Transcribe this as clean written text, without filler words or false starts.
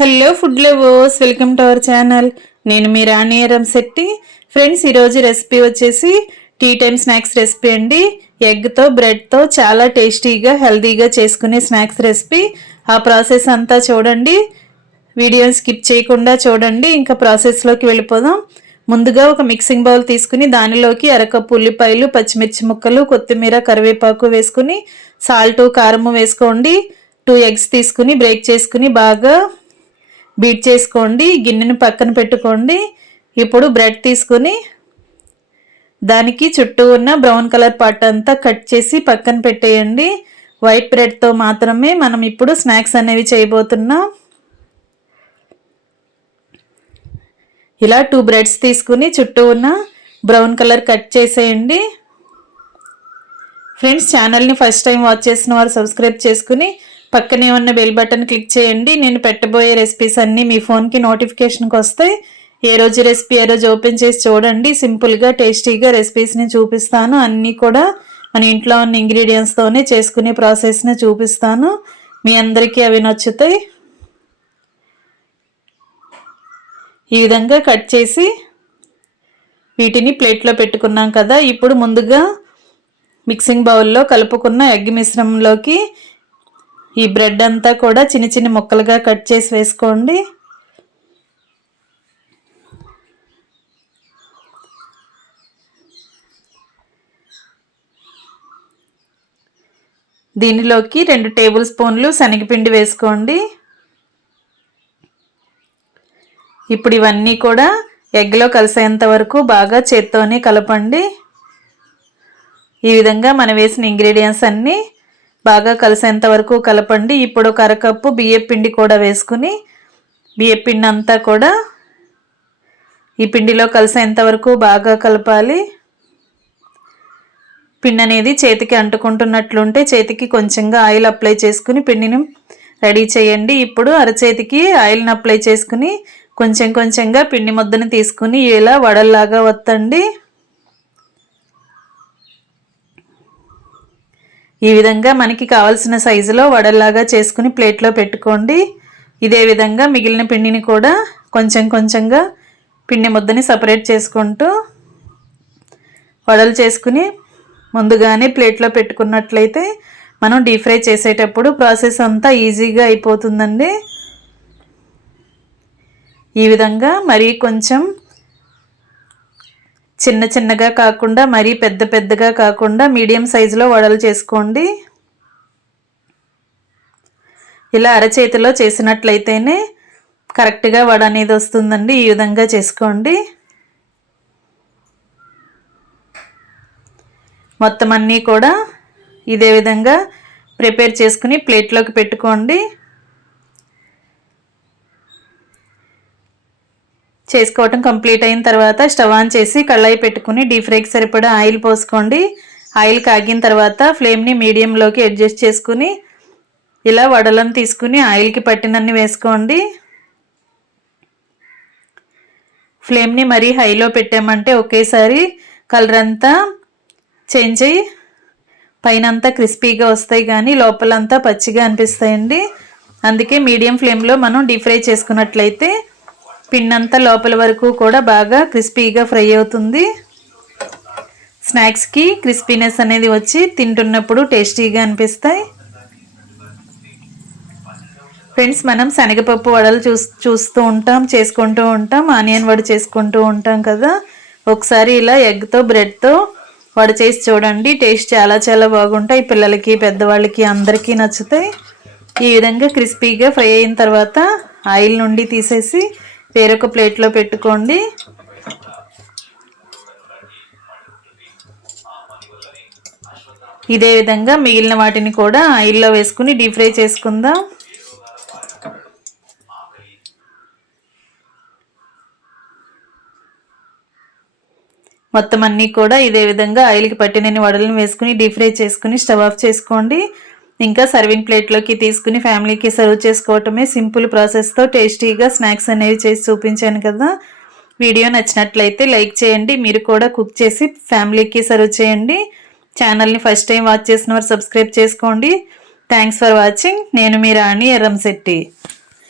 Hello food lovers, welcome to our channel. నేను మీ రాణి రంశెట్టి. Friends, ఈరోజు recipe వచ్చేసి టీ టైమ్ స్నాక్స్ రెసిపీ అండి. ఎగ్తో బ్రెడ్తో చాలా టేస్టీగా హెల్తీగా చేసుకునే స్నాక్స్ రెసిపీ. ఆ ప్రాసెస్ అంతా చూడండి, వీడియోని స్కిప్ చేయకుండా చూడండి. ఇంకా ప్రాసెస్లోకి వెళ్ళిపోదాం. ముందుగా ఒక మిక్సింగ్ బౌల్ తీసుకుని దానిలోకి అరకప్పు ఉల్లిపాయలు, పచ్చిమిర్చి ముక్కలు, కొత్తిమీర, కరివేపాకు వేసుకుని సాల్ట్, కారము వేసుకోండి. 2 ఎగ్స్ తీసుకుని బ్రేక్ చేసుకుని బాగా బీట్ చేసుకోండి. గిన్నెను పక్కన పెట్టుకోండి. ఇప్పుడు బ్రెడ్ తీసుకుని దానికి చుట్టూ ఉన్న బ్రౌన్ కలర్ పార్ట్ అంతా కట్ చేసి పక్కన పెట్టేయండి. వైట్ బ్రెడ్తో మాత్రమే మనం ఇప్పుడు స్నాక్స్ అనేవి చేయబోతున్నాం. ఇలా 2 బ్రెడ్స్ తీసుకుని చుట్టూ ఉన్న బ్రౌన్ కలర్ కట్ చేసేయండి. ఫ్రెండ్స్, ఛానల్ని ఫస్ట్ టైం వాచ్ చేసిన వారు సబ్స్క్రైబ్ చేసుకుని పక్కనే ఉన్న బెల్ బటన్ క్లిక్ చేయండి. నేను పెట్టబోయే రెసిపీస్ అన్నీ మీ ఫోన్కి నోటిఫికేషన్కి వస్తాయి. ఏ రోజు రెసిపీ ఏ రోజు ఓపెన్ చేసి చూడండి. సింపుల్గా టేస్టీగా రెసిపీస్ని చూపిస్తాను. అన్నీ కూడా మన ఇంట్లో ఉన్న ఇంగ్రీడియంట్స్తోనే చేసుకునే ప్రాసెస్ని చూపిస్తాను. మీ అందరికీ అవి నచ్చుతాయి. ఈ విధంగా కట్ చేసి వీటిని ప్లేట్లో పెట్టుకున్నాం కదా. ఇప్పుడు ముందుగా మిక్సింగ్ బౌల్లో కలుపుకున్న ఎగ్ మిశ్రమంలోకి ఈ బ్రెడ్ అంతా కూడా చిన్న చిన్న ముక్కలుగా కట్ చేసి వేసుకోండి. దీనిలోకి 2 టేబుల్ స్పూన్లు శనగపిండి వేసుకోండి. ఇప్పుడు ఇవన్నీ కూడా ఎగ్లో కలిసేంత వరకు బాగా చేత్తోనే కలపండి. ఈ విధంగా మనం వేసిన ఇంగ్రీడియంట్స్ అన్నీ బాగా కలిసేంత వరకు కలపండి. ఇప్పుడు ఒక అరకప్పు బియ్యం పిండి కూడా వేసుకుని బియ్యం పిండి అంతా కూడా ఈ పిండిలో కలిసేంత వరకు బాగా కలపాలి. పిండి అనేది చేతికి అంటుకుంటున్నట్లుంటే చేతికి కొంచెంగా ఆయిల్ అప్లై చేసుకుని పిండిని రెడీ చేయండి. ఇప్పుడు అరచేతికి ఆయిల్ని అప్లై చేసుకుని కొంచెం కొంచెంగా పిండి ముద్దను తీసుకుని ఇలా వడల్లాగా వత్తండి. ఈ విధంగా మనకి కావాల్సిన సైజులో వడల్లాగా చేసుకుని ప్లేట్లో పెట్టుకోండి. ఇదే విధంగా మిగిలిన పిండిని కూడా కొంచెం కొంచెంగా పిండి ముద్దని సపరేట్ చేసుకుంటూ వడలు చేసుకుని ముందుగానే ప్లేట్లో పెట్టుకున్నట్లయితే మనం డీప్ ఫ్రై చేసేటప్పుడు ప్రాసెస్ అంతా ఈజీగా అయిపోతుందండి. ఈ విధంగా మరీ కొంచెం చిన్న చిన్నగా కాకుండా మరీ పెద్ద పెద్దగా కాకుండా మీడియం సైజులో వడలు చేసుకోండి. ఇలా అరచేతిలో చేసినట్లయితేనే కరెక్ట్గా వడ అనేది వస్తుందండి. ఈ విధంగా చేసుకోండి. మొత్తం అన్నీ కూడా ఇదే విధంగా ప్రిపేర్ చేసుకుని ప్లేట్లోకి పెట్టుకోండి. చేసుకోవటం కంప్లీట్ అయిన తర్వాత స్టవ్ ఆన్ చేసి కళాయి పెట్టుకుని డీప్ ఫ్రైకి సరిపడా ఆయిల్ పోసుకోండి. ఆయిల్ కాగిన తర్వాత ఫ్లేమ్ని మీడియంలోకి అడ్జస్ట్ చేసుకుని ఇలా వడలను తీసుకుని ఆయిల్కి పట్టినన్ని వేసుకోండి. ఫ్లేమ్ని మరీ హైలో పెట్టామంటే ఒకేసారి కలర్ అంతా చేంజ్ అయ్యి పైన అంతా క్రిస్పీగా వస్తాయి, కానీ లోపలంతా పచ్చిగా అనిపిస్తాయండి. అందుకే మీడియం ఫ్లేమ్లో మనం డీప్ ఫ్రై చేసుకున్నట్లయితే పిండి అంతా లోపల వరకు కూడా బాగా క్రిస్పీగా ఫ్రై అవుతుంది. స్నాక్స్కి క్రిస్పీనెస్ అనేది వచ్చి తింటున్నప్పుడు టేస్టీగా అనిపిస్తాయి. ఫ్రెండ్స్, మనం శనగపప్పు వడలు చూస్తూ ఉంటాం, చేసుకుంటూ ఉంటాం. ఆనియన్ వడ చేసుకుంటూ ఉంటాం కదా. ఒకసారి ఇలా ఎగ్తో బ్రెడ్తో వడ చేసి చూడండి. టేస్ట్ చాలా చాలా బాగుంటాయి. పిల్లలకి పెద్దవాళ్ళకి అందరికీ నచ్చుతాయి. ఈ విధంగా క్రిస్పీగా ఫ్రై అయిన తర్వాత ఆయిల్ నుండి తీసేసి వేరొక ప్లేట్లో పెట్టుకోండి. ఇదే విధంగా మిగిలిన వాటిని కూడా ఆయిల్లో వేసుకుని డీప్ ఫ్రై చేసుకుందాం. మొత్తం అన్నీ కూడా ఇదే విధంగా ఆయిల్కి పట్టినన్ని వడలను వేసుకుని డీప్ ఫ్రై చేసుకుని స్టవ్ ఆఫ్ చేసుకోండి. ఇంకా సర్వింగ్ ప్లేట్లోకి తీసుకుని ఫ్యామిలీకి సర్వ్ చేసుకోవటమే. సింపుల్ ప్రాసెస్తో టేస్టీగా స్నాక్స్ అనేవి చేసి చూపించాను కదా. వీడియో నచ్చినట్లయితే లైక్ చేయండి. మీరు కూడా కుక్ చేసి ఫ్యామిలీకి సర్వ్ చేయండి. ఛానల్ని ఫస్ట్ టైం వాచ్ చేసిన వారు సబ్స్క్రైబ్ చేసుకోండి. Thanks for watching. నేను మీ రాణి రంశెట్టి.